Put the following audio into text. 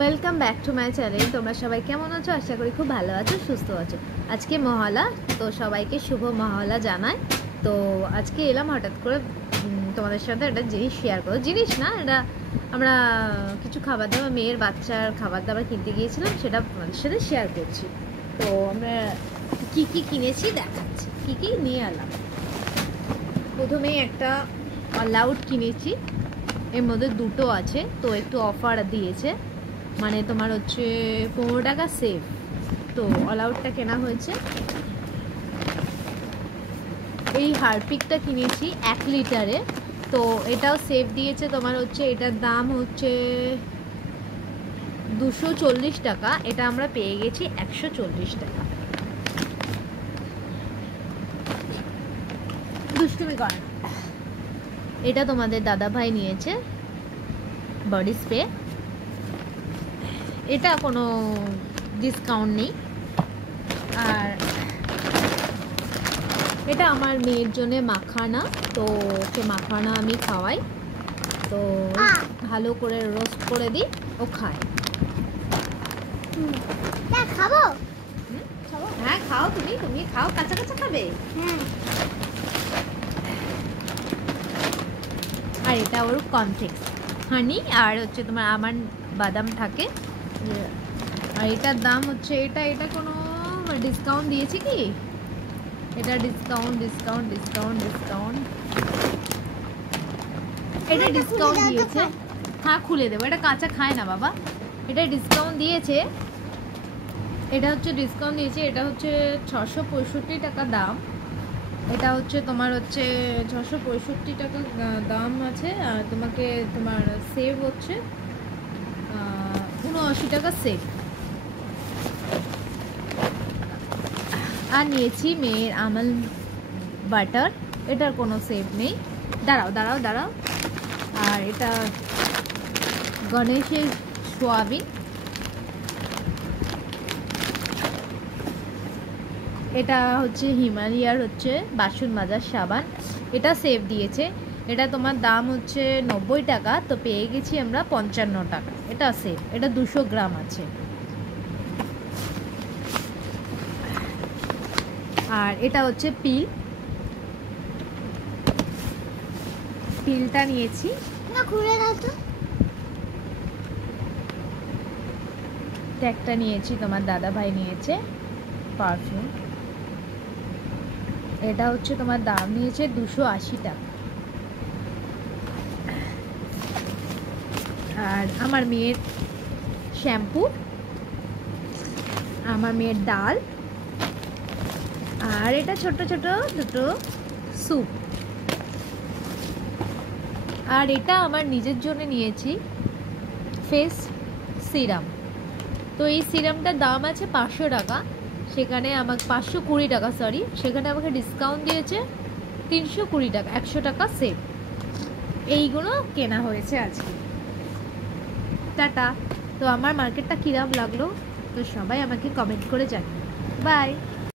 Welcome back to my channel. তোমরা সবাই কেমন আছো? আশা করি খুব ভালো আছো, সুস্থ আছো। আজকে মহালয়া, তো সবাইকে শুভ মহালয়া জানাই। তো আজকে এলাম হঠাৎ করে তোমাদের সাথে একটা জিনিস শেয়ার করো। জিনিস না, এটা আমরা কিছু খাবার দাবার, মেয়ের বাচ্চার খাবার দাবার কিনতে গিয়েছিলাম, সেটা তোমাদের সাথে শেয়ার করছি। তো আমরা কি কি কিনেছি দেখাচ্ছি, কি কি নিয়ে এলাম। প্রথমেই একটা অল আউট কিনেছি, এর মধ্যে দুটো আছে, তো একটু অফার দিয়েছে, মানে তোমার হচ্ছে 15 টাকা সেভ। তো অল আউটটা কেনা হয়েছে। এই হারপিকটা কিনেছি 1 লিটারে, তো এটাও সেভ দিয়েছে। তোমার হচ্ছে এটার দাম হচ্ছে 240 টাকা, এটা আমরা পেয়ে গেছি 140 টাকা। দুষ্টুমি করে না। এটা তোমাদের দাদা ভাই নিয়েছে বডি স্প্রে, এটা কোনো ডিসকাউন্ট নেই। আর এটা আমার মেয়ের জন্য মাখানা, তো সে মাখানা আমি খাওয়াই, তো ভালো করে রোস্ট করে দিই, ও খায়। খাবো? হ্যাঁ খাও, তুমি তুমি খাও, কাঁচা কাঁচা খাবে। আর এটা ওর কনফ্লেক্স হানি, আর হচ্ছে তোমার আমার বাদাম থাকে। আর এটার দাম হচ্ছে এটা কোনো ডিসকাউন্ট দিয়েছে কি? এটা ডিসকাউন্ট এটা ডিসকাউন্ট দিয়েছে। হ্যাঁ খুলে দেবো, এটা কাঁচা খায় না বাবা। এটা ডিসকাউন্ট দিয়েছে, এটা হচ্ছে ডিসকাউন্ট দিয়েছে। এটা হচ্ছে 665 টাকা দাম। এটা হচ্ছে তোমার হচ্ছে 665 টাকা দাম আছে। আর তোমাকে তোমার সেভ হচ্ছে 79 টাকা সেভ। আর নিয়েছি মেয়ের আমল বাটার, এটার কোনো সেভ নেই। দাঁড়াও। আর এটা গণেশের সোয়াবিন, এটা হচ্ছে হিমালয়ার হচ্ছে বাসন মাজার সাবান, এটা সেভ দিয়েছে। এটা তোমার দাম হচ্ছে 90 টাকা, তো পেয়ে গেছি আমরা 55 টাকা। এটা সেভ, এটা 200 গ্রাম আছে। আর এটা হচ্ছে পিলটা নিয়েছি। না খুলে দাও তো। একটা নিয়েছি, তোমার দাদা ভাই নিয়েছে পারফিউম, এটা হচ্ছে তোমার দাম নিয়েছে 280 টাকা। আর আমার মেয়ের শ্যাম্পু, আমার মেয়ের ডাল, আর এটা ছোট ছোট দুটো স্যুপ। আর এটা আমার নিজের জন্য নিয়েছি ফেস সিরাম, তো এই সিরামটার দাম আছে 500 টাকা, সেখানে আমাকে 520 টাকা, সরি, সেখানে আমাকে ডিসকাউন্ট দিয়েছে 320 টাকা, 100 টাকা সেভ। এইগুলো কেনা হয়েছে আজকে। টাটা। তো আমার মার্কেটটা কিরম লাগলো তো সবাই আমাকে কমেন্ট করে জানাবে। বাই।